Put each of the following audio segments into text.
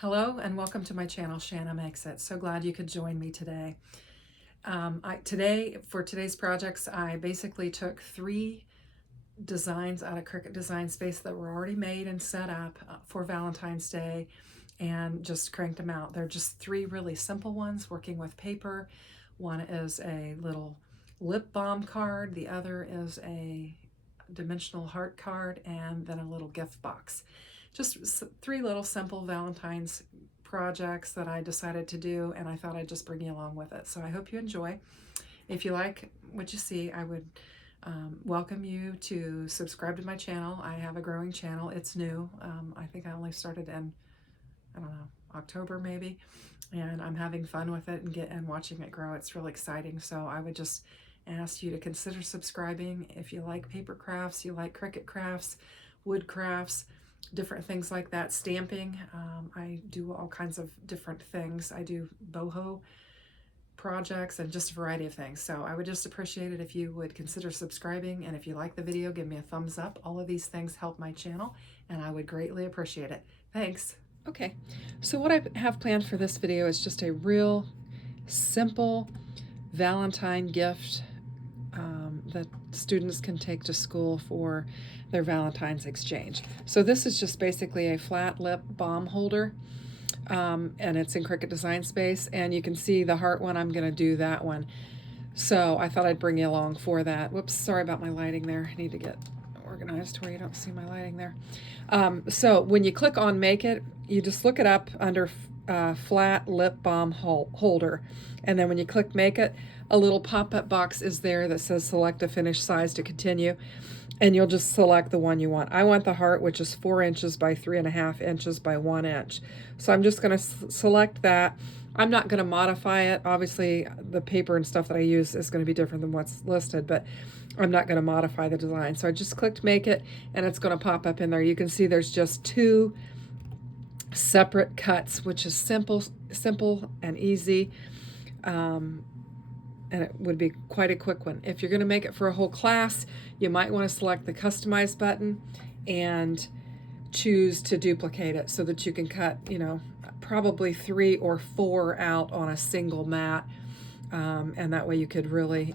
Hello and welcome to my channel, Shanna Makes It. So glad you could join me today. For today's projects, I basically took 3 designs out of Cricut Design Space that were already made and set up for Valentine's Day and just cranked them out. They're just 3 really simple ones working with paper. One is a little lip balm card, the other is a dimensional heart card, and then a little gift box. Just 3 little simple Valentine's projects that I decided to do, and I thought I'd just bring you along with it. So I hope you enjoy. If you like what you see, I would welcome you to subscribe to my channel. I have a growing channel. It's new. I think I only started in, I don't know, October maybe, and I'm having fun with it and watching it grow. It's really exciting. So I would just ask you to consider subscribing if you like paper crafts, you like Cricut crafts, wood crafts, different things like that, stamping. I do all kinds of different things. I do boho projects and just a variety of things. So I would just appreciate it if you would consider subscribing, and if you like the video, give me a thumbs up. All of these things help my channel and I would greatly appreciate it. Thanks. Okay, so what I have planned for this video is just a real simple Valentine gift that students can take to school for their Valentine's exchange. So this is just basically a flat lip balm holder, and it's in Cricut Design Space, and you can see the heart one. I'm going to do that one. So I thought I'd bring you along for that. Whoops, sorry about my lighting there. I need to get organized where you don't see my lighting there. So when you click on Make It, you just look it up under flat lip balm holder, and then when you click Make It, a little pop-up box is there that says select a finished size to continue, and you'll just select the one you want. I want the heart, which is 4 inches by 3.5 inches by 1 inch. So I'm just going to select that. I'm not going to modify it. Obviously, the paper and stuff that I use is going to be different than what's listed, but I'm not going to modify the design. So I just clicked Make It, and it's going to pop up in there. You can see there's just 2 separate cuts, which is simple and easy. And it would be quite a quick one. If you're going to make it for a whole class, you might want to select the Customize button and choose to duplicate it so that you can cut, probably 3 or 4 out on a single mat, and that way you could really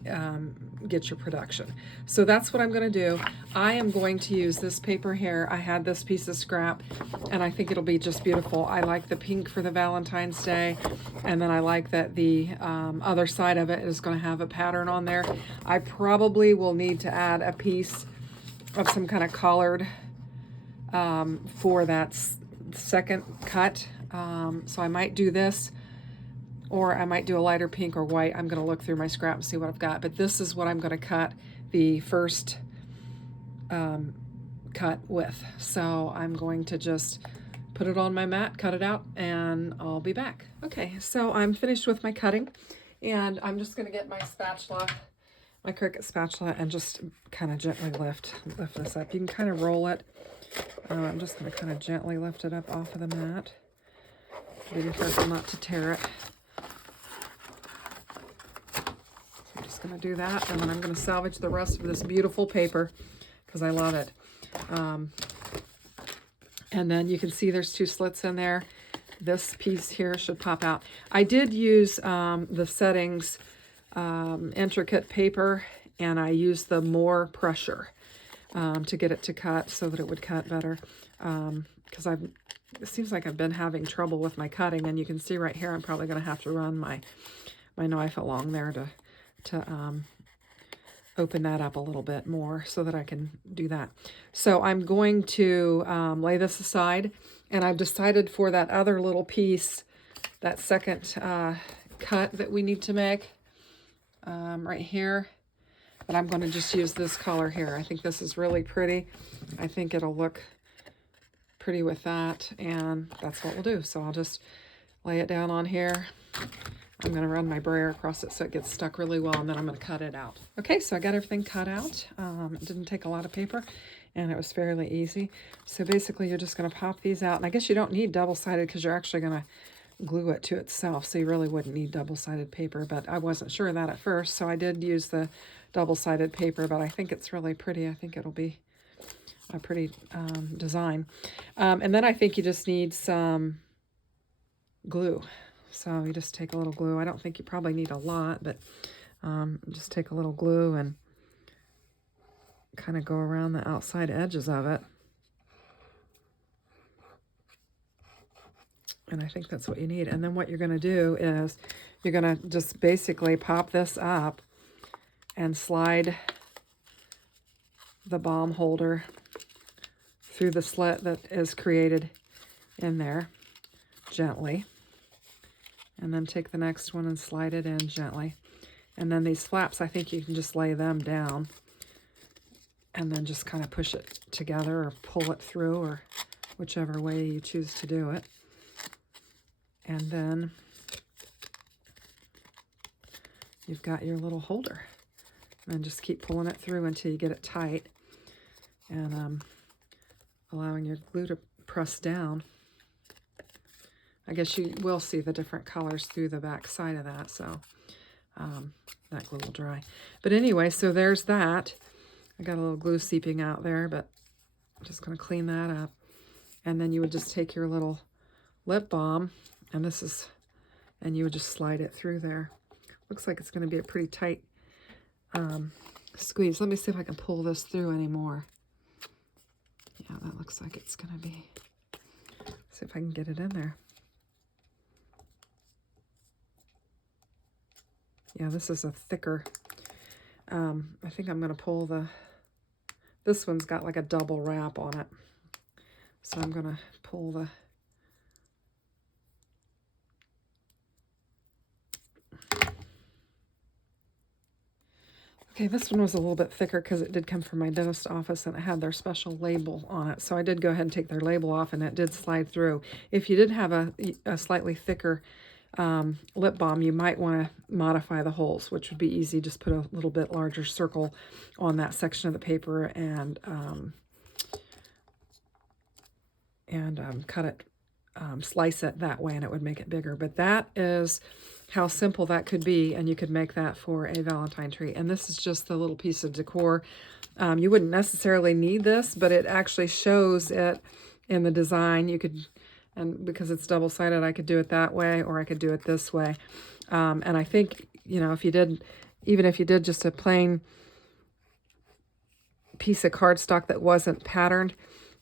get your production. So that's what I'm going to do. I am going to use this paper here. I had this piece of scrap, and I think it'll be just beautiful. I like the pink for the Valentine's Day, and then I like that the other side of it is going to have a pattern on there. I probably will need to add a piece of some kind of collared for that second cut. So I might do this, or I might do a lighter pink or white. I'm going to look through my scrap and see what I've got. But this is what I'm going to cut the first cut with. So I'm going to just put it on my mat, cut it out, and I'll be back. Okay, so I'm finished with my cutting, and I'm just going to get my spatula, my Cricut spatula, and just kind of gently lift this up. You can kind of roll it. I'm just going to kind of gently lift it up off of the mat, being careful not to tear it. I'm just going to do that, and then I'm going to salvage the rest of this beautiful paper because I love it. And then you can see there's 2 slits in there. This piece here should pop out. I did use the Settings intricate paper, and I used the more pressure to get it to cut so that it would cut better, because it seems like I've been having trouble with my cutting, and you can see right here I'm probably going to have to run my knife along there to open that up a little bit more so that I can do that. So I'm going to lay this aside, and I've decided for that other little piece, that second cut that we need to make right here, that I'm going to just use this color here. I think this is really pretty. I think it'll look pretty with that, and that's what we'll do. So I'll just lay it down on here. I'm going to run my brayer across it so it gets stuck really well, and then I'm going to cut it out. Okay, so I got everything cut out. It didn't take a lot of paper, and it was fairly easy. So basically you're just going to pop these out, and I guess you don't need double-sided because you're actually going to glue it to itself, so you really wouldn't need double-sided paper, but I wasn't sure of that at first, so I did use the double-sided paper, but I think it's really pretty. I think it'll be a pretty design. And then I think you just need some glue. So you just take a little glue. I don't think you probably need a lot, but just take a little glue and kind of go around the outside edges of it. And I think that's what you need. And then what you're going to do is you're going to just basically pop this up and slide the balm holder through the slit that is created in there gently. And then take the next one and slide it in gently. And then these flaps, I think you can just lay them down and then just kind of push it together or pull it through, or whichever way you choose to do it. And then you've got your little holder. And just keep pulling it through until you get it tight, and allowing your glue to press down. I guess you will see the different colors through the back side of that, so that glue will dry. But anyway, so there's that. I got a little glue seeping out there, but I'm just going to clean that up. And then you would just take your little lip balm, and you would just slide it through there. Looks like it's going to be a pretty tight squeeze. Let me see if I can pull this through anymore. Yeah, that looks like it's going to be. See if I can get it in there. Yeah, this is a thicker. I think I'm going to pull this one's got like a double wrap on it. So I'm going to pull the. Okay, this one was a little bit thicker because it did come from my dentist office and it had their special label on it. So I did go ahead and take their label off and it did slide through. If you did have a slightly thicker lip balm, you might want to modify the holes, which would be easy. Just put a little bit larger circle on that section of the paper and cut it, slice it that way, and it would make it bigger. But that is how simple that could be, and you could make that for a Valentine tree. And this is just the little piece of decor. You wouldn't necessarily need this, but it actually shows it in the design. You could, and because it's double-sided, I could do it that way, or I could do it this way. And I think, if you did, even if you did just a plain piece of cardstock that wasn't patterned,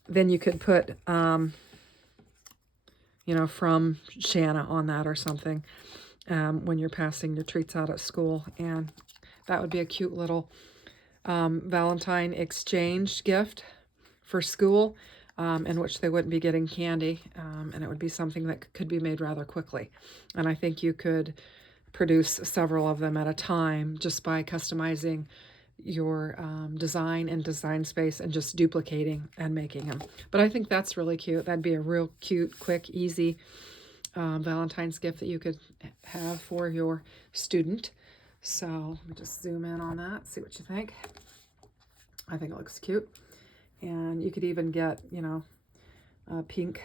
then you could put, from Shanna on that or something when you're passing your treats out at school. And that would be a cute little Valentine exchange gift for school, in which they wouldn't be getting candy, and it would be something that could be made rather quickly. And I think you could produce several of them at a time just by customizing your design and Design Space and just duplicating and making them. But I think that's really cute. That'd be a real cute, quick, easy Valentine's gift that you could have for your student. So let me just zoom in on that, see what you think. I think it looks cute. And you could even get, pink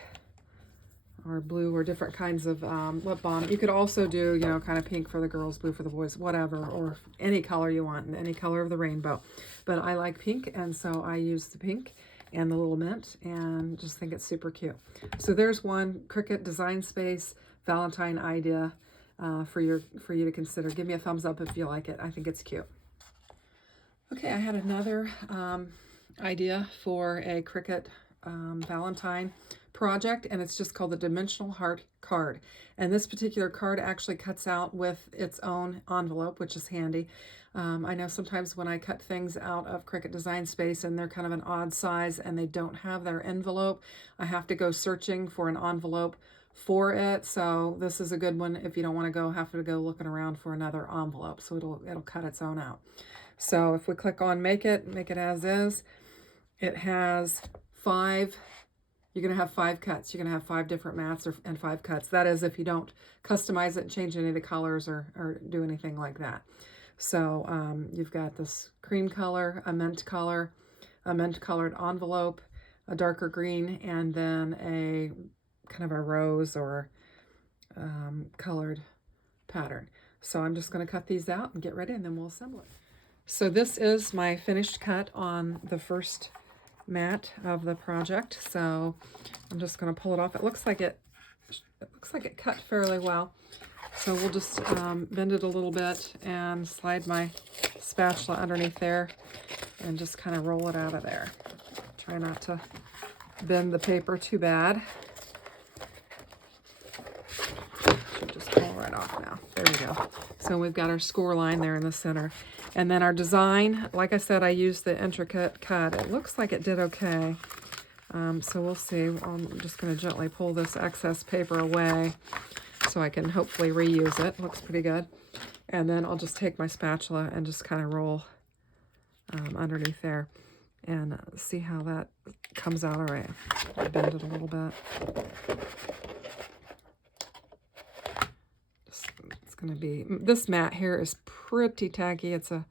or blue or different kinds of lip balm. You could also do, kind of pink for the girls, blue for the boys, whatever, or any color you want, any color of the rainbow. But I like pink, and so I use the pink and the little mint, and just think it's super cute. So there's one Cricut Design Space Valentine idea for you to consider. Give me a thumbs up if you like it. I think it's cute. Okay, I had another idea for a Cricut Valentine project, and it's just called the Dimensional Heart Card. And this particular card actually cuts out with its own envelope, which is handy. I know sometimes when I cut things out of Cricut Design Space and they're kind of an odd size and they don't have their envelope, I have to go searching for an envelope for it. So this is a good one if you don't want to have to go looking around for another envelope. So it'll cut its own out. So if we click on make it as is, it has 5. You're going to have 5 cuts. You're going to have 5 different mats and 5 cuts. That is if you don't customize it and change any of the colors or do anything like that. So you've got this cream color, a mint colored envelope, a darker green, and then a kind of a rose or colored pattern. So I'm just going to cut these out and get ready, and then we'll assemble it. So this is my finished cut on the first mat of the project. So I'm just going to pull it off. It looks like it it looks like it cut fairly well. So we'll just bend it a little bit and slide my spatula underneath there and just kind of roll it out of there. Try not to bend the paper too bad. Should just pull right off now. There we go. So we've got our score line there in the center. And then our design, like I said, I used the intricate cut. It looks like it did okay. So we'll see. I'm just going to gently pull this excess paper away so I can hopefully reuse it. Looks pretty good. And then I'll just take my spatula and just kind of roll underneath there and see how that comes out. All right, I'll bend it a little bit. It's going to be, this mat here is pretty tacky. It's a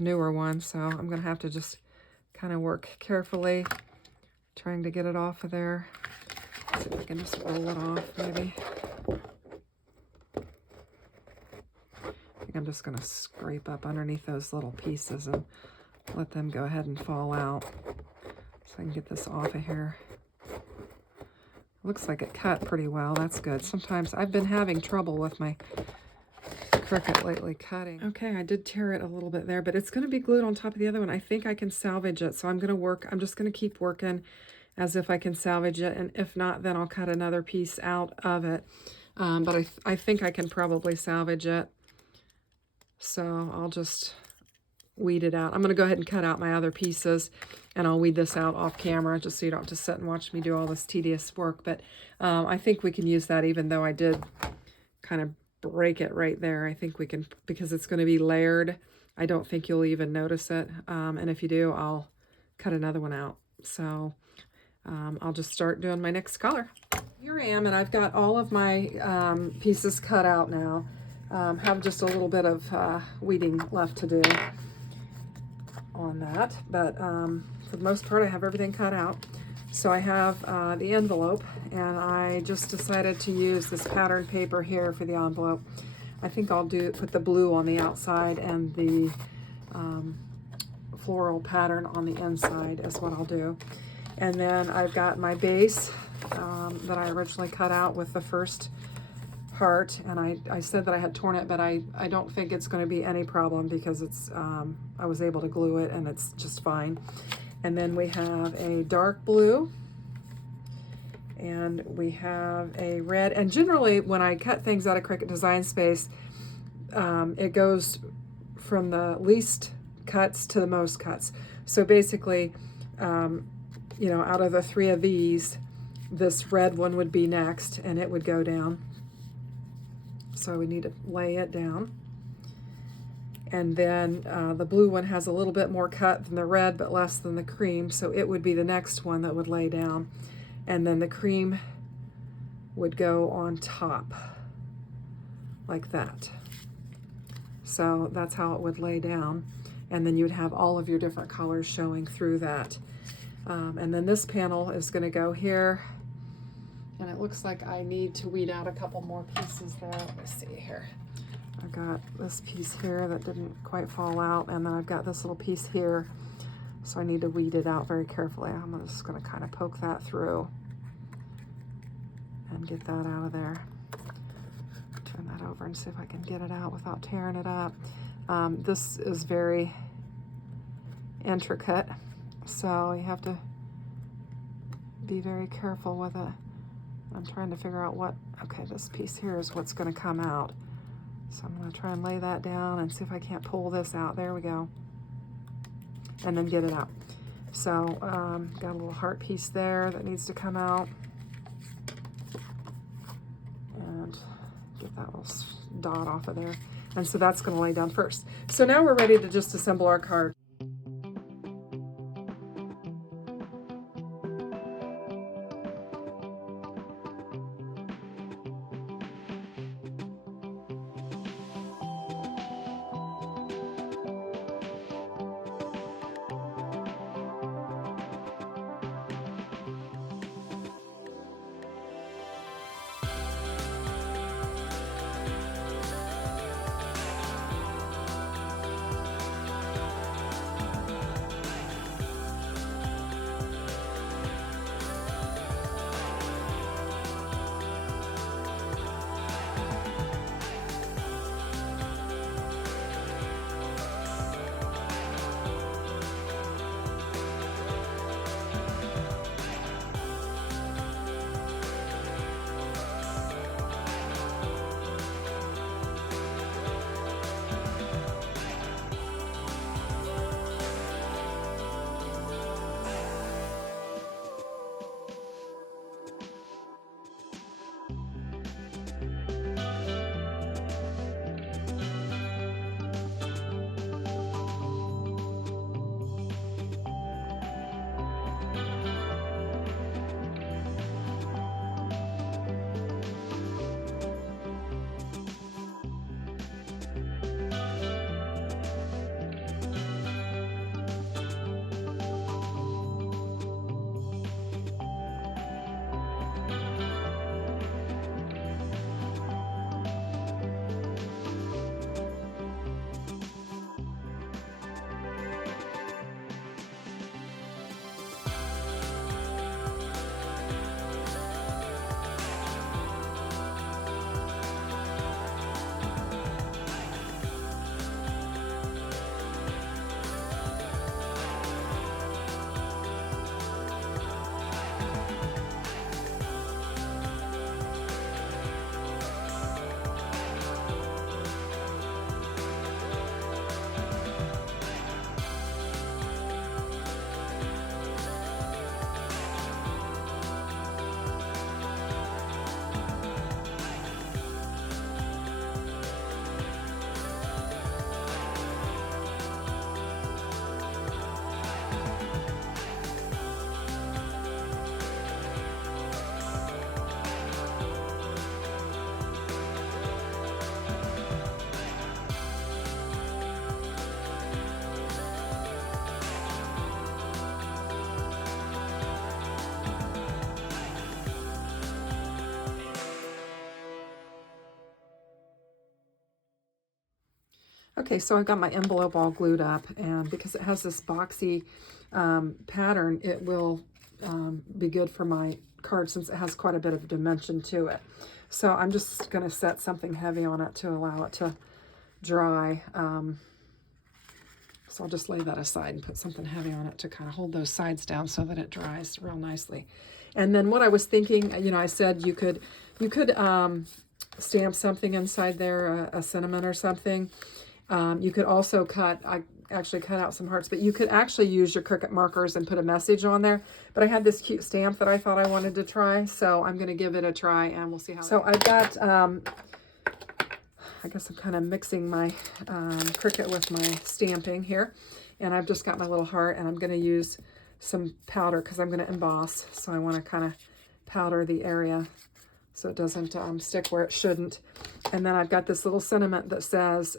newer one, so I'm going to have to just kind of work carefully, trying to get it off of there. See if I can just roll it off, maybe. I think I'm just going to scrape up underneath those little pieces and let them go ahead and fall out so I can get this off of here. Looks like it cut pretty well. That's good. Sometimes I've been having trouble with my Cricut lately cutting. Okay, I did tear it a little bit there, but it's going to be glued on top of the other one. I think I can salvage it, so I'm just going to keep working as if I can salvage it, and if not, then I'll cut another piece out of it. But I think I can probably salvage it, so I'll just weed it out. I'm going to go ahead and cut out my other pieces, and I'll weed this out off camera just so you don't have to sit and watch me do all this tedious work. But I think we can use that, even though I did kind of break it right there. I think we can, because it's going to be layered. I don't think you'll even notice it. And if you do, I'll cut another one out. So I'll just start doing my next color. Here I am, and I've got all of my pieces cut out now. Have just a little bit of weeding left to do on that, but for the most part I have everything cut out. So I have the envelope, and I just decided to use this pattern paper here for the envelope. I think I'll put the blue on the outside and the floral pattern on the inside is what I'll do. And then I've got my base that I originally cut out with the first part, and I said that I had torn it, but I don't think it's going to be any problem because it's I was able to glue it and it's just fine. And then we have a dark blue, and we have a red. And generally when I cut things out of Cricut Design Space, it goes from the least cuts to the most cuts. So basically, you know, out of the three of these, this red one would be next, and it would go down. So we need to lay it down. And then the blue one has a little bit more cut than the red, but less than the cream, so it would be the next one that would lay down. And then the cream would go on top, like that. So that's how it would lay down. And then you would have all of your different colors showing through that. And then this panel is going to go here. And it looks like I need to weed out a couple more pieces there. Let me see here. I've got this piece here that didn't quite fall out, and then I've got this little piece here. So I need to weed it out very carefully. I'm just going to kind of poke that through and get that out of there. Turn that over and see if I can get it out without tearing it up. This is very intricate, so you have to be very careful with it. I'm trying to figure out okay, this piece here is what's going to come out. So I'm going to try and lay that down and see if I can't pull this out. There we go. And then get it out. So got a little heart piece there that needs to come out. And get that little dot off of there. And so that's going to lay down first. So now we're ready to just assemble our card. Okay, so I've got my envelope all glued up, and because it has this boxy pattern, it will be good for my card since it has quite a bit of dimension to it. So I'm just going to set something heavy on it to allow it to dry. So I'll just lay that aside and put something heavy on it to kind of hold those sides down so that it dries real nicely. And then what I was thinking, you know, I said you could stamp something inside there, a cinnamon or something. You could also I actually cut out some hearts, but you could actually use your Cricut markers and put a message on there. But I had this cute stamp that I thought I wanted to try, so I'm going to give it a try and we'll see how. So I've got, I guess I'm kind of mixing my Cricut with my stamping here. And I've just got my little heart, and I'm going to use some powder because I'm going to emboss. So I want to kind of powder the area so it doesn't stick where it shouldn't. And then I've got this little sentiment that says,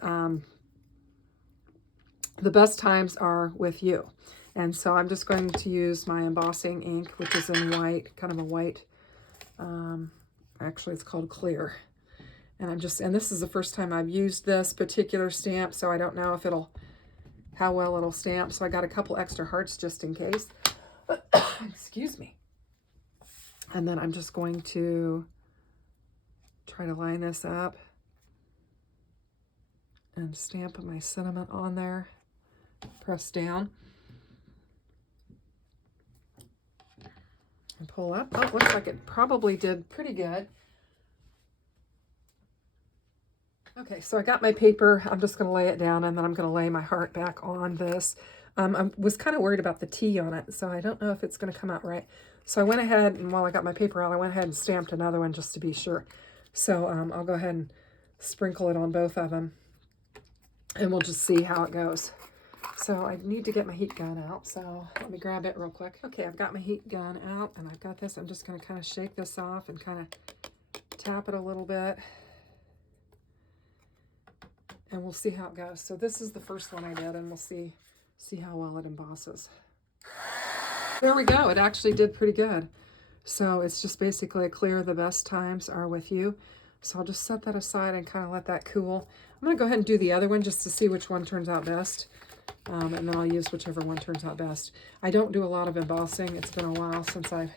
the best times are with you. And so I'm just going to use my embossing ink, which is in white, kind of a white, actually it's called clear. And and this is the first time I've used this particular stamp, so I don't know if how well it'll stamp. So I got a couple extra hearts just in case. Excuse me. And then I'm just going to try to line this up and stamp my cinnamon on there. Press down. And pull up. Oh, it looks like it probably did pretty good. Okay, so I got my paper. I'm just going to lay it down, and then I'm going to lay my heart back on this. I was kind of worried about the T on it, so I don't know if it's going to come out right. So I went ahead, and while I got my paper out, I went ahead and stamped another one just to be sure. So I'll go ahead and sprinkle it on both of them, and we'll just see how it goes. So I need to get my heat gun out, so let me grab it real quick. Okay, I've got my heat gun out, and I've got this. I'm just going to kind of shake this off and kind of tap it a little bit. And we'll see how it goes. So this is the first one I did, and we'll see how well it embosses. There we go. It actually did pretty good. So it's just basically a clear, the best times are with you. So I'll just set that aside and kind of let that cool. I'm going to go ahead and do the other one just to see which one turns out best. And then I'll use whichever one turns out best. I don't do a lot of embossing. It's been a while since I've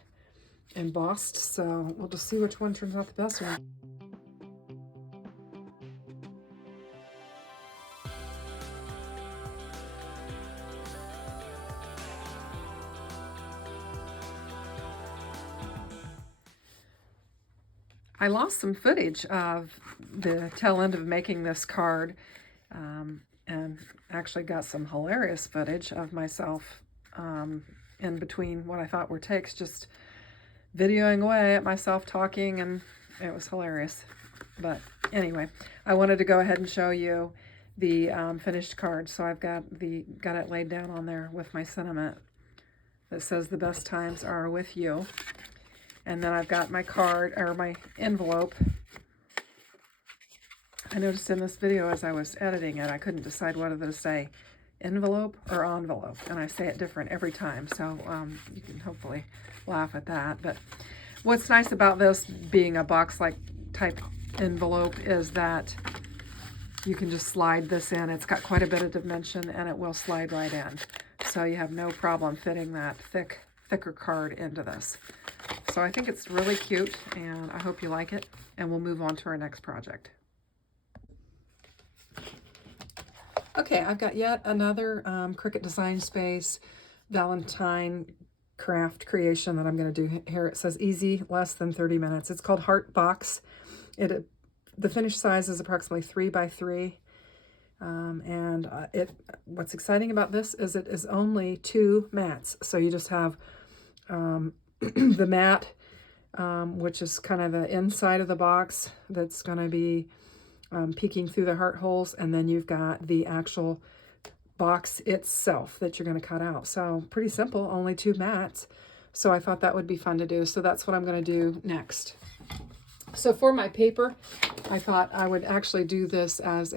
embossed. So we'll just see which one turns out the best one. I lost some footage of the tail end of making this card, and actually got some hilarious footage of myself in between what I thought were takes, just videoing away at myself talking, and it was hilarious. But anyway, I wanted to go ahead and show you the finished card. So I've got it laid down on there with my sentiment that says the best times are with you. And then I've got my card, or my envelope. I noticed in this video as I was editing it, I couldn't decide whether to say envelope or envelope, and I say it different every time, so you can hopefully laugh at that. But what's nice about this being a box-like type envelope is that you can just slide this in. It's got quite a bit of dimension, and it will slide right in. So you have no problem fitting that thicker card into this. So I think it's really cute, and I hope you like it, and we'll move on to our next project. Okay, I've got yet another Cricut Design Space Valentine craft creation that I'm going to do here. It says easy, less than 30 minutes. It's called Heart Box. The finished size is approximately 3 by 3. What's exciting about this is it is only 2 mats. So you just have the mat, which is kind of the inside of the box that's going to be peeking through the heart holes, and then you've got the actual box itself that you're going to cut out. So pretty simple, only 2 mats. So I thought that would be fun to do. So that's what I'm going to do next. So for my paper, I thought I would actually do this as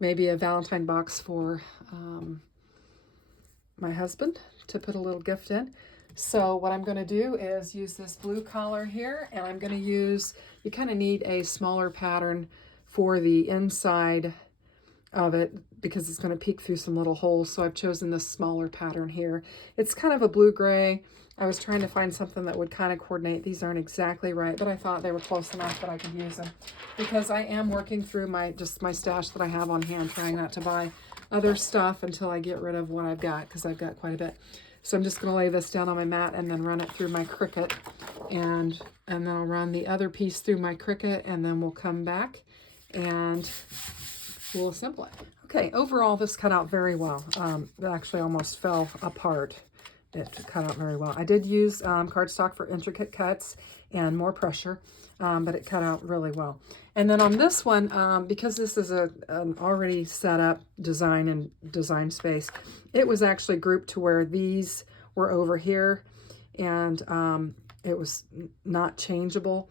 maybe a Valentine box for my husband to put a little gift in. So what I'm going to do is use this blue collar here, and I'm going to use, you kind of need a smaller pattern for the inside of it because it's going to peek through some little holes. So I've chosen this smaller pattern here. It's kind of a blue-gray. I was trying to find something that would kind of coordinate. These aren't exactly right, but I thought they were close enough that I could use them because I am working through my stash that I have on hand, trying not to buy other stuff until I get rid of what I've got, because I've got quite a bit. So I'm just going to lay this down on my mat and then run it through my Cricut, and then I'll run the other piece through my Cricut, and then we'll come back and we'll assemble it. Okay, overall this cut out very well. It actually almost fell apart. It cut out very well. I did use cardstock for intricate cuts and more pressure, but it cut out really well. And then on this one, because this is an already set up design and design space, it was actually grouped to where these were over here, and it was not changeable.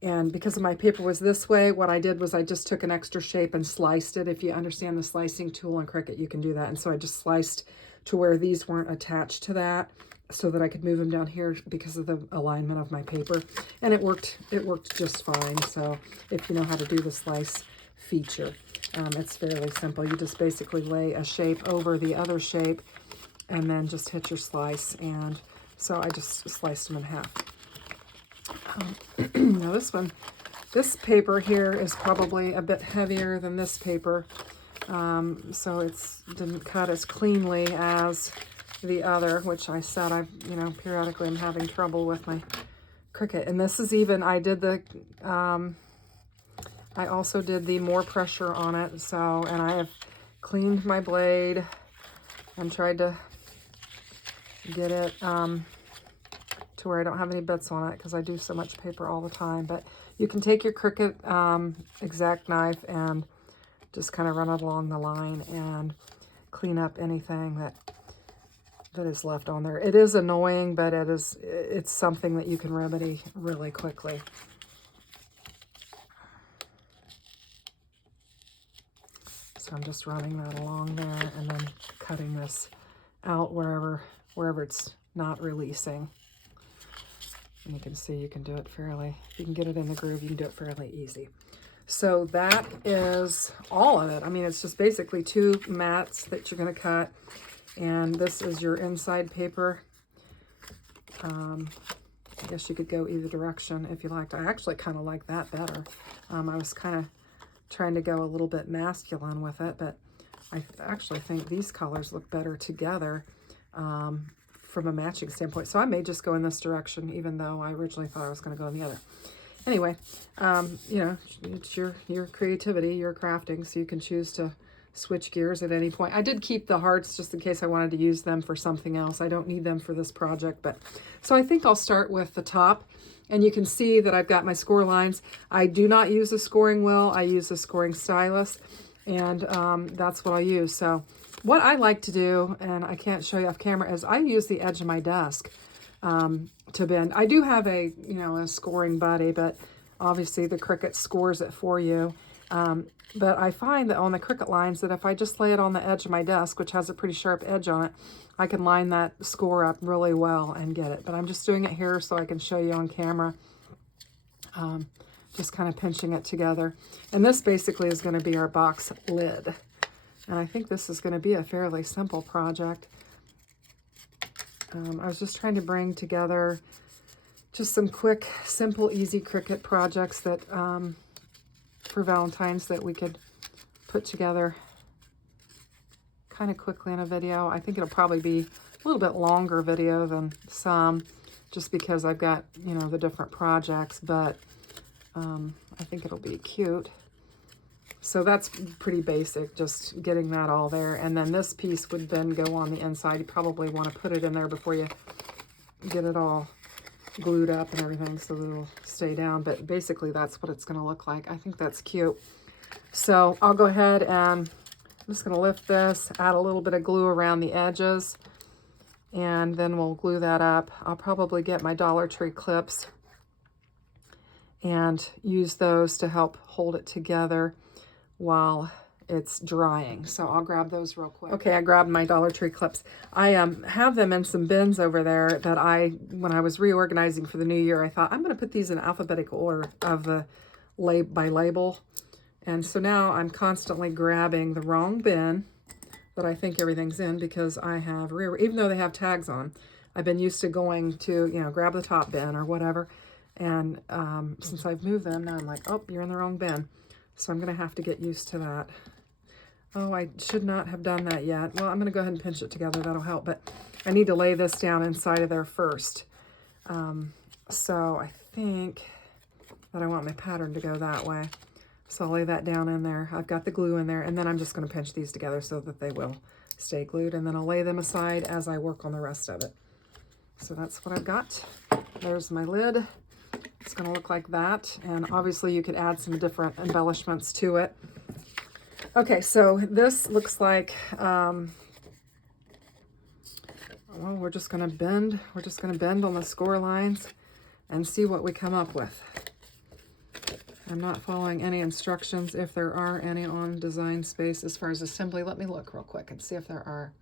And because my paper was this way, what I did was I just took an extra shape and sliced it. If you understand the slicing tool in Cricut, you can do that. And so I just sliced to where these weren't attached to that, so that I could move them down here because of the alignment of my paper. And it worked just fine. So if you know how to do the slice feature, it's fairly simple. You just basically lay a shape over the other shape and then just hit your slice. And so I just sliced them in half. Now this paper here is probably a bit heavier than this paper. So it didn't cut as cleanly as the other, which I said periodically I'm having trouble with my Cricut. And this is even, I also did the more pressure on it. So, and I have cleaned my blade and tried to get it to where I don't have any bits on it, because I do so much paper all the time. But you can take your Cricut Exact knife and just kind of run it along the line and clean up anything that is left on there. It is annoying, but it's something that you can remedy really quickly. So I'm just running that along there and then cutting this out wherever it's not releasing. And you can see you can do it fairly, if you can get it in the groove, you can do it fairly easy. So that is all of it. I mean, it's just basically 2 mats that you're going to cut. And this is your inside paper. I guess you could go either direction if you liked. I actually kind of like that better. I was kind of trying to go a little bit masculine with it, but I actually think these colors look better together from a matching standpoint. So I may just go in this direction, even though I originally thought I was going to go in the other. Anyway, it's your creativity, your crafting, so you can choose to switch gears at any point. I did keep the hearts just in case I wanted to use them for something else. I don't need them for this project, but so I think I'll start with the top, and you can see that I've got my score lines. I do not use a scoring wheel. I use a scoring stylus, and that's what I use. So what I like to do, and I can't show you off camera, is I use the edge of my desk to bend. I do have a scoring buddy, but obviously the Cricut scores it for you. But I find that on the Cricut lines that if I just lay it on the edge of my desk, which has a pretty sharp edge on it, I can line that score up really well and get it. But I'm just doing it here so I can show you on camera. Just kind of pinching it together. And this basically is going to be our box lid. And I think this is going to be a fairly simple project. I was just trying to bring together just some quick, simple, easy Cricut projects that for Valentine's that we could put together kind of quickly in a video. I think it'll probably be a little bit longer video than some, just because I've got, the different projects, but I think it'll be cute. So that's pretty basic, just getting that all there. And then this piece would then go on the inside. You probably want to put it in there before you get it all glued up and everything so that it'll stay down. But basically that's what it's going to look like. I think that's cute. So I'll go ahead and I'm just going to lift this, add a little bit of glue around the edges, and then we'll glue that up. I'll probably get my Dollar Tree clips and use those to help hold it together while it's drying. So I'll grab those real quick. Okay, I grabbed my Dollar Tree clips. I have them in some bins over there that when I was reorganizing for the new year, I thought I'm going to put these in alphabetical order of the by label. And so now I'm constantly grabbing the wrong bin that I think everything's in, because I have even though they have tags on, I've been used to going to, you know, grab the top bin or whatever. And since I've moved them, now I'm like, oh, you're in the wrong bin. So I'm going to have to get used to that. Oh, I should not have done that yet. Well, I'm going to go ahead and pinch it together. That'll help. But I need to lay this down inside of there first. So I think that I want my pattern to go that way. So I'll lay that down in there. I've got the glue in there, and then I'm just going to pinch these together so that they will stay glued. And then I'll lay them aside as I work on the rest of it. So that's what I've got. There's my lid. It's going to look like that. And obviously you could add some different embellishments to it. Okay, so this looks like, well, we're just going to bend. We're just going to bend on the score lines and see what we come up with. I'm not following any instructions, if there are any, on Design Space as far as assembly. Let me look real quick and see if there are.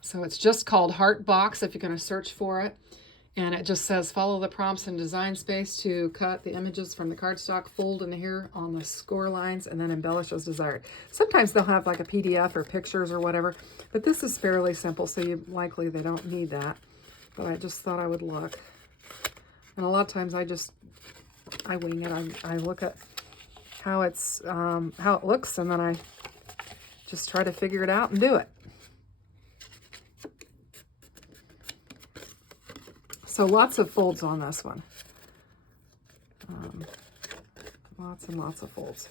So it's just called Heart Box if you're going to search for it. And it just says, follow the prompts in Design Space to cut the images from the cardstock, fold in here on the score lines, and then embellish as desired. Sometimes they'll have like a PDF or pictures or whatever, but this is fairly simple, so likely they don't need that. But I just thought I would look. And a lot of times I wing it. I look at how how it looks, and then I just try to figure it out and do it. So lots of folds on this one. Lots and lots of folds.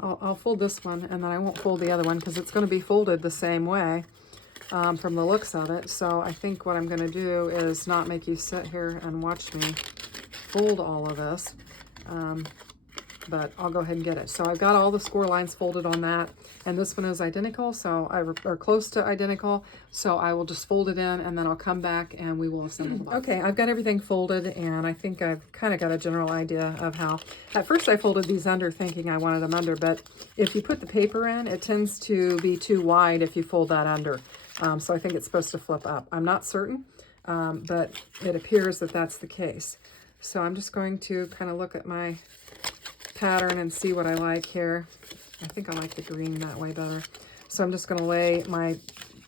I'll fold this one, and then I won't fold the other one because it's going to be folded the same way from the looks of it. So I think what I'm going to do is not make you sit here and watch me fold all of this. But I'll go ahead and get it. So I've got all the score lines folded on that, and this one is identical, or close to identical, so I will just fold it in, and then I'll come back and we will assemble the box. Okay, I've got everything folded, and I think I've kind of got a general idea of how. At first I folded these under thinking I wanted them under, but if you put the paper in, it tends to be too wide if you fold that under. So I think it's supposed to flip up. I'm not certain, but it appears that that's the case. So I'm just going to kind of look at my pattern and see what I like here. I think I like the green that way better. So I'm just going to lay my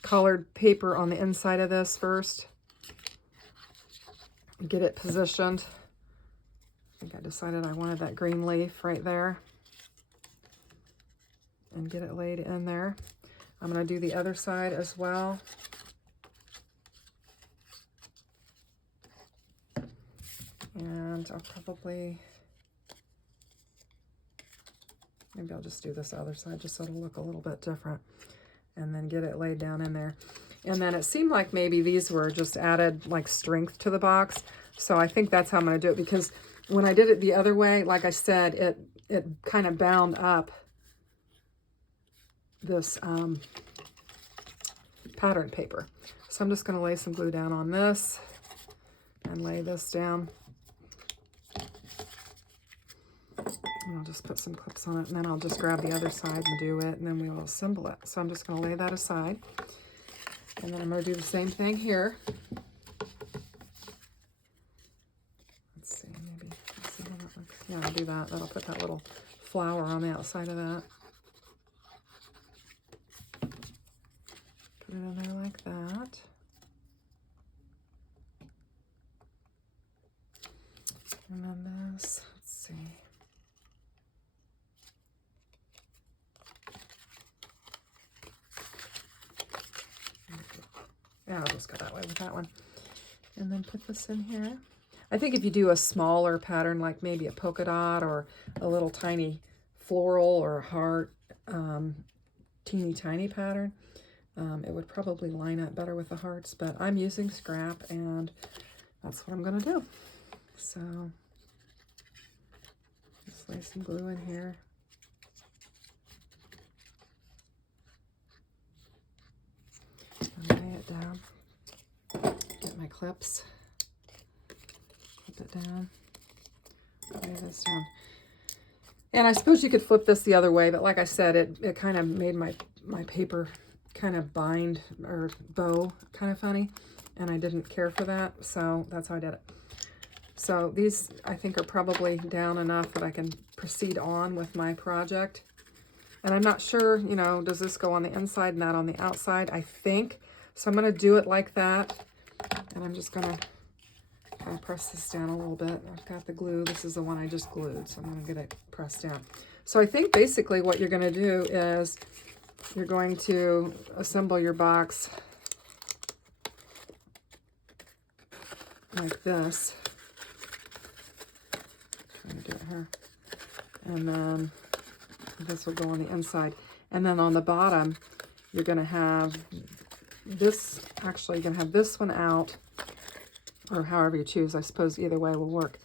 colored paper on the inside of this first. Get it positioned. I think I decided I wanted that green leaf right there. And get it laid in there. I'm going to do the other side as well. And I'll probably... maybe I'll just do this other side just so it'll look a little bit different, and then get it laid down in there. And then it seemed like maybe these were just added like strength to the box. So I think that's how I'm going to do it, because when I did it the other way, like I said, it kind of bound up this pattern paper. So I'm just going to lay some glue down on this and lay this down. And I'll just put some clips on it, and then I'll just grab the other side and do it, and then we will assemble it. So I'm just going to lay that aside. And then I'm going to do the same thing here. Let's see, maybe, let's see how that looks. Yeah, I'll do that. That'll put that little flower on the outside of that. Put it in there like that. And then this, let's see. Yeah, I'll just go that way with that one. And then put this in here. I think if you do a smaller pattern, like maybe a polka dot or a little tiny floral or heart, teeny tiny pattern, it would probably line up better with the hearts, but I'm using scrap and that's what I'm gonna do. So just lay some glue in here. And lay it down. Get my clips. Clip it down. Lay this down. And I suppose you could flip this the other way, but like I said, it kind of made my paper kind of bind or bow kind of funny, and I didn't care for that, so that's how I did it. So these, I think, are probably down enough that I can proceed on with my project. And I'm not sure, you know, does this go on the inside, not on the outside? I think. So I'm going to do it like that. And I'm just going to kind of press this down a little bit. I've got the glue. This is the one I just glued, so I'm going to get it pressed down. So I think basically what you're going to do is you're going to assemble your box like this. Trying to do it here. And then this will go on the inside. And then on the bottom, you're going to have this, actually you're going to have this one out, or however you choose. I suppose either way will work.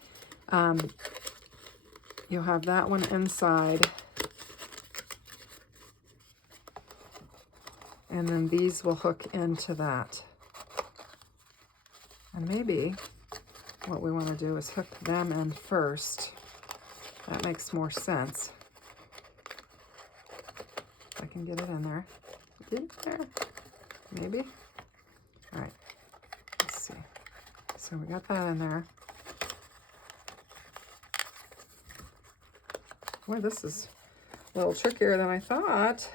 You'll have that one inside. And then these will hook into that. And maybe what we want to do is hook them in first. That makes more sense. If I can get it in there. Get it there. Maybe. All right. Let's see. So we got that in there. Boy, this is a little trickier than I thought.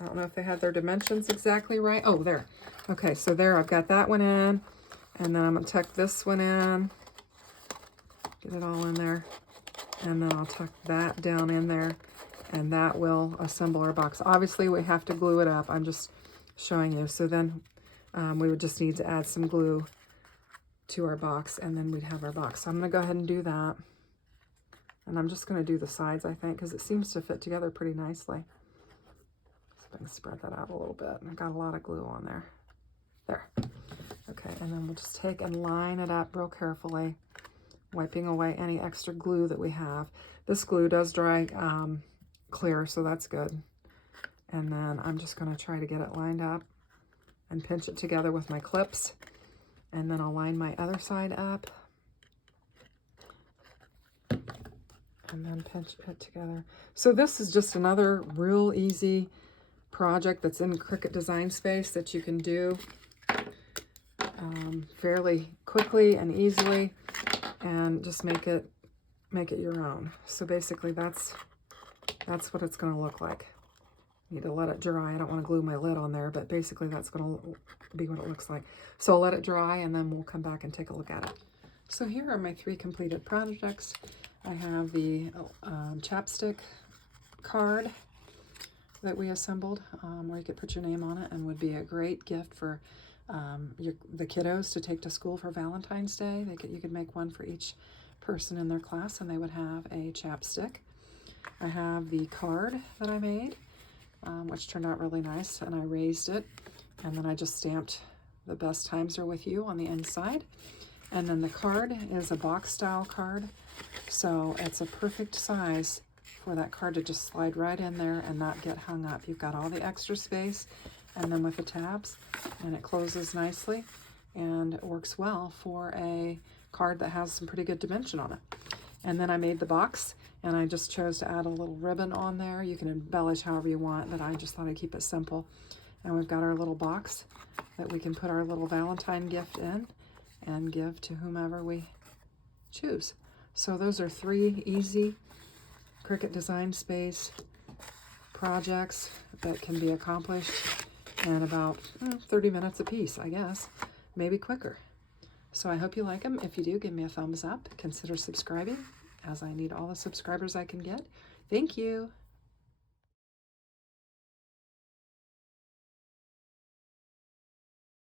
I don't know if they had their dimensions exactly right. Oh, there. Okay, so there I've got that one in. And then I'm going to tuck this one in. Get it all in there. And then I'll tuck that down in there. And that will assemble our box. Obviously, we have to glue it up. I'm just showing you. So then we would just need to add some glue to our box. And then we'd have our box. So I'm going to go ahead and do that. And I'm just going to do the sides, I think, because it seems to fit together pretty nicely. So I can spread that out a little bit. I've got a lot of glue on there. There. Okay, and then we'll just take and line it up real carefully, wiping away any extra glue that we have. This glue does dry clear, so that's good. And then I'm just going to try to get it lined up and pinch it together with my clips. And then I'll line my other side up. And then pinch it together. So this is just another real easy project that's in Cricut Design Space that you can do fairly quickly and easily, and just make it your own. So basically that's what it's going to look like. Need to let it dry. I don't want to glue my lid on there, but basically that's going to be what it looks like. So I'll let it dry and then we'll come back and take a look at it. So here are my 3 completed projects. I have the chapstick card that we assembled, where you could put your name on it, and would be a great gift for the kiddos to take to school for Valentine's Day. You could make one for each person in their class, and they would have a chapstick. I have the card that I made, which turned out really nice, and I raised it, and then I just stamped "The best times are with you" on the inside. And then the card is a box style card, so it's a perfect size for that card to just slide right in there and not get hung up. You've got all the extra space, and then with the tabs, and it closes nicely and it works well for a card that has some pretty good dimension on it. And then I made the box, and I just chose to add a little ribbon on there. You can embellish however you want, but I just thought I'd keep it simple. And we've got our little box that we can put our little Valentine gift in and give to whomever we choose. So those are 3 easy Cricut Design Space projects that can be accomplished in about 30 minutes a piece, I guess, maybe quicker. So I hope you like them. If you do, give me a thumbs up. Consider subscribing, as I need all the subscribers I can get. Thank you.